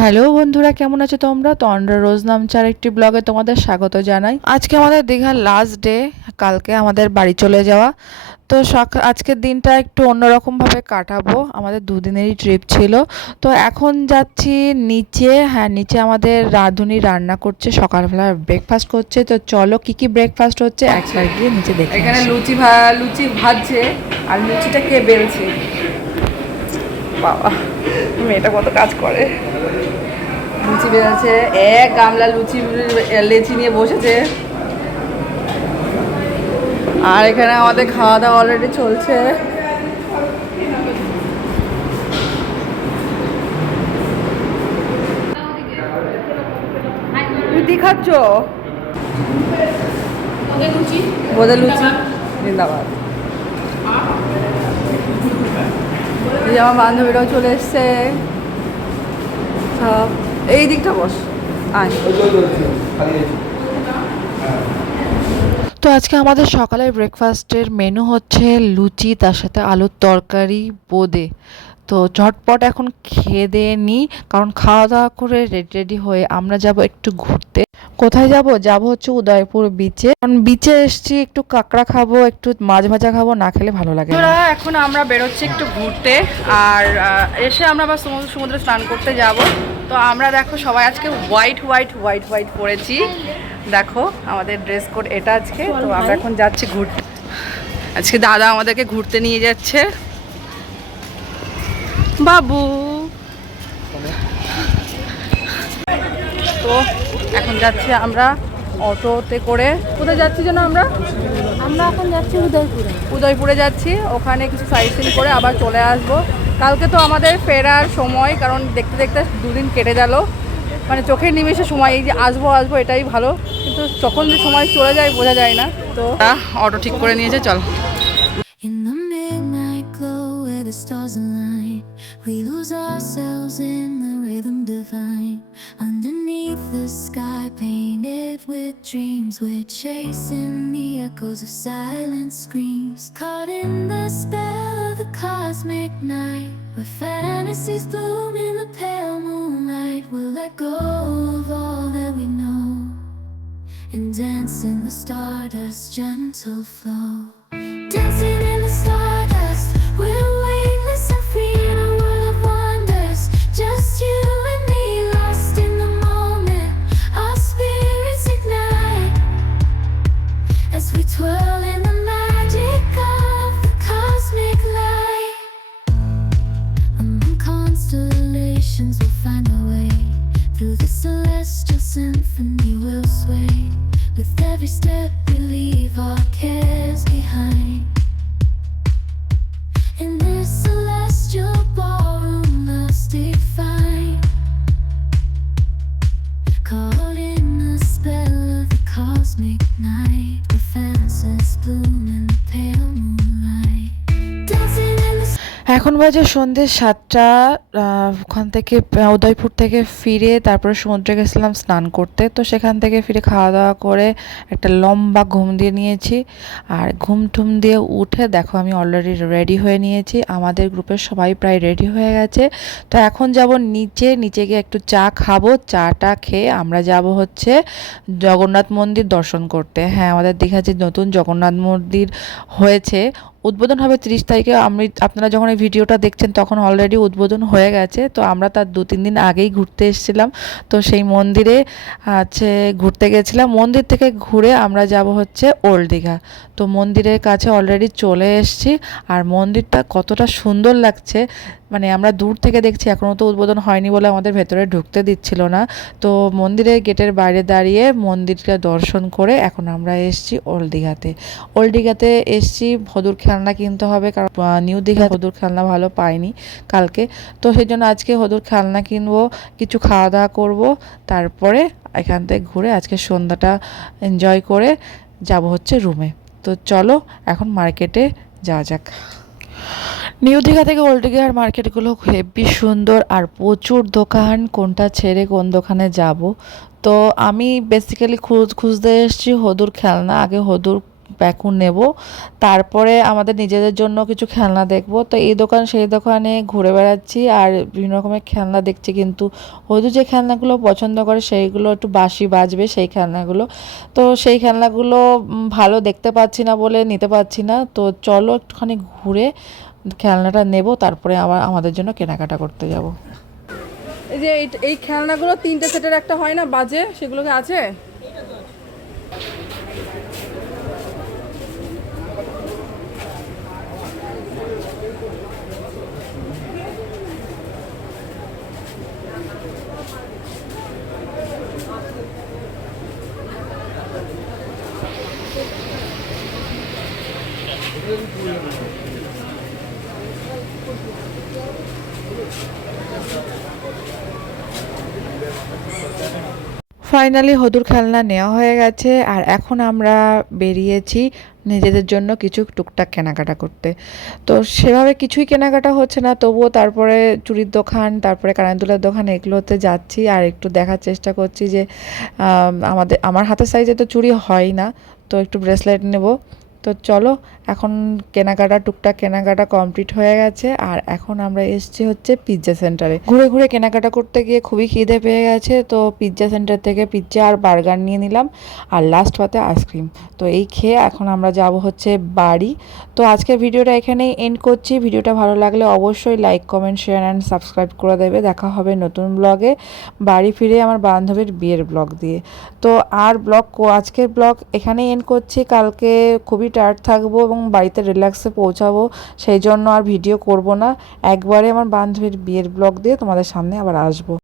Hello বন্ধুরা, কেমন আছো তোমরা? তন্দ্রা রোজ নামচার একটি ব্লগে তোমাদের স্বাগত জানাই। আজকে আমাদের দীঘার লাস্ট ডে, কালকে আমাদের বাড়ি চলে যাওয়া। তো আজকের দিনটা একটু অন্যরকমভাবে কাটাবো। আমাদের দুদিনেরই ট্রিপ ছিল। তো এখন যাচ্ছি নিচে। হ্যাঁ, নিচে আমাদের রাঁধুনি রান্না করছে, সকালবেলা ব্রেকফাস্ট করছে। তো চলো কি কি ব্রেকফাস্ট হচ্ছে একবার গিয়ে নিচে দেখে এখানে আসি। লুচি ভাজছে। আর লুচিটা কে বেলছে? বাবা, মেয়েটা কত কাজ করে। লুচি বেলছে, এক গামলা লেচি নিয়ে বসেছে। আর এখানে আমাদের খাওয়া দাওয়া অলরেডি চলছে। লুচি খাচ্ছ? বোধহয় লুচি। জিন্দাবাদ। এই আমার বান্ধবীরাও চলে এসছে সব। এই দিকটা বস, আয়। তো আজকে আমাদের সকালের ব্রেকফাস্টের মেনু হচ্ছে লুচি, তার সাথে আলুর তরকারি, বোঁদে। তো ঝটপট এখন খেয়ে দিয়ে নিই, কারণ খাওয়া দাওয়া করে রেডি রেডি হয়ে আমরা যাব একটু ঘুরতে। কোথায় যাব? যাব হচ্ছে উদয়পুর বিচে, কারণ বিচে এসছি, একটু কাঁকড়া খাবো, একটু মাছ ভাজা খাবো, না খেলে ভালো লাগে না। এখন আমরা বেরোচ্ছি একটু ঘুরতে। আর এসে আমরা আবার সমুদ্রে স্নান করতে যাব। তো আমরা দেখো সবাই আজকে হোয়াইট হোয়াইট হোয়াইট হোয়াইট পরেছি। দেখো আমাদের ড্রেস কোড এটা আজকে। তো আমরা এখন যাচ্ছি ঘুরতে। আজকে দাদা আমাদেরকে ঘুরতে নিয়ে যাচ্ছে। বাবু, তো এখন যাচ্ছি আমরা অটোতে করে। কোথায় যাচ্ছি যেন আমরা? আমরা এখন যাচ্ছি উদয়পুরে। উদয়পুরে যাচ্ছি, ওখানে কিছু সাইট সিন করে আবার চলে আসব। কালকে তো আমাদের ফেরার সময়, কারণ দেখতে দেখতে দুদিন কেটে গেল। মানে চোখের নিমেষে সময়, এই যে আসবো আসবো এটাই ভালো, কিন্তু যখন যে সময় চলে যায় বোঝা যায় না। তো অটো ঠিক করে নিয়েছে, চল। In the midnight glow where the stars align, we lose ourselves in the rhythm divine. Underneath the sky painted with dreams, we're chasing the echoes of silent screams. Caught in the spell of the cosmic night, where fantasies bloom in the pale moonlight. We'll let go of all that we know and dance in the stardust's gentle flow. Dancing in the stardust, we're weightless and free in a world of wonders. Just you and me, lost in the moment. Our spirits ignite as we twirl in the magic of the cosmic light. Among constellations, we'll find our way. Through the celestial symphony, we'll sway. With every step, we leave our cares behind. In this celestial ballroom, love's defined. Caught in the spell of the cosmic night, where fantasies bloom in the pale moonlight. Dancing in the এখন বাজে সন্ধ্যে 7টা। ওখান থেকে উদয়পুর থেকে ফিরে তারপরে সমুদ্রে গেছিলাম স্নান করতে। তো সেখান থেকে ফিরে খাওয়া দাওয়া করে একটা লম্বা ঘুম দিয়ে নিয়েছি। আর ঘুম টুম দিয়ে উঠে দেখো আমি অলরেডি রেডি হয়ে নিয়েছি। আমাদের গ্রুপের সবাই প্রায় রেডি হয়ে গেছে। তো এখন যাব নিচে গিয়ে একটু চা খাবো। চাটা খেয়ে আমরা যাব হচ্ছে জগন্নাথ মন্দির দর্শন করতে। হ্যাঁ, আমাদের দীঘা যে নতুন জগন্নাথ মন্দির হয়েছে, উদ্বোধন হবে 30 তারিখে। আপনারা যখন এই ভিডিওটা দেখছেন তখন অলরেডি উদ্বোধন হয়ে গেছে। তো আমরা তার 2-3 দিন আগেই ঘুরতে এসেছিলাম। তো সেই মন্দিরে ঘুরতে গেছিলাম। মন্দির থেকে ঘুরে আমরা যাব হচ্ছে ওল্ড দীঘা। তো মন্দিরের কাছে অলরেডি চলে এসেছি। আর মন্দিরটা কতটা সুন্দর লাগছে, মানে আমরা দূর থেকে দেখছি, এখনও তো উদ্বোধন হয়নি বলে আমাদের ভেতরে ঢুকতে দিচ্ছিল না। তো মন্দিরের গেটের বাইরে দাঁড়িয়ে মন্দিরটা দর্শন করে এখন আমরা এসেছি ওল্ড দীঘাতে। ওল্ড দীঘাতে এসেছি, হদুর খেলনা কিনতে হবে, কারণ নিউ দীঘা হদুর খেলনা ভালো পাইনি কালকে। তো সেই জন্য আজকে হদুর খেলনা কিনবো, কিছু খাওয়া দাওয়া করবো, তারপরে এখান থেকে ঘুরে আজকে সন্ধ্যাটা এনজয় করে যাব হচ্ছে রুমে। তো চলো এখন মার্কেটে যাওয়া যাক। নিউ দীঘা থেকে ওল্ড দীঘার মার্কেটগুলো হেবি সুন্দর আর প্রচুর দোকান, কোনটা ছেড়ে কোন দোকানে যাব। তো আমি বেসিক্যালি খুঁজতে এসেছি হদুর খেলনা। আগে হদুর প্যাকু নেব, তারপরে আমাদের নিজেদের জন্য কিছু খেলনা দেখব। তো এই দোকান সেই দোকানে ঘুরে বেড়াচ্ছি আর বিভিন্ন রকমের খেলনা দেখছি, কিন্তু হয়তো যে খেলনাগুলো পছন্দ করে সেইগুলো একটু বাসি বাজবে সেই খেলনাগুলো। তো সেই খেলনাগুলো ভালো দেখতে পাচ্ছি না বলে নিতে পারছি না। তো চলো একটুখানি ঘুরে খেলনাটা নেব, তারপরে আবার আমাদের জন্য কেনাকাটা করতে যাব। এই যে এই খেলনাগুলো 3টে সেটের একটা হয় না বাজে, সেগুলো কি আছে? ফাইনালি হদুর খেলনা নেওয়া হয়ে গেছে, আর এখন আমরা বেরিয়েছি নিজেদের জন্য কিছু টুকটাক কেনাকাটা করতে। তো সেভাবে কিছুই কেনাকাটা হচ্ছে না, তবুও তারপরে চুড়ির দোকান, তারপরে কানের দুলের দোকান, এগুলোতে যাচ্ছি আর একটু দেখার চেষ্টা করছি যে আমার হাতের সাইজে তো চুড়ি হয় না, তো একটু ব্রেসলেট নেব। তো চলো, এখন কেনাকাটা টুকটাক কেনাকাটা কমপ্লিট হয়ে গেছে, আর এখন আমরা এসেছি হচ্ছে পিৎজা সেন্টারে। ঘুরে ঘুরে কেনাকাটা করতে গিয়ে খুবই খিদে পেয়ে গেছে, তো পিৎজা সেন্টার থেকে পিৎজা আর বার্গার নিয়ে নিলাম, আর লাস্ট পাতে আইসক্রিম। তো এই খেয়ে এখন আমরা যাব হচ্ছে বাড়ি। তো আজকের ভিডিওটা এখানেই এন্ড করছি। ভিডিওটা ভালো লাগলে অবশ্যই like, comment, share and subscribe করে দেবে। দেখা হবে নতুন ব্লগে, বাড়ি ফিরে আমার বান্ধবীর বিয়ের ব্লগ দিয়ে। তো আর আজকের ব্লগ এখানেই এন্ড করছি। কালকে খুবই টায়ার্ড থাকবো এবং বাড়িতে রিল্যাক্সে পৌঁছাবো, সেই জন্য আর ভিডিও করব না। একবারে আমার বান্ধবীর বিয়ের ব্লগ দিয়ে তোমাদের সামনে আবার আসবো।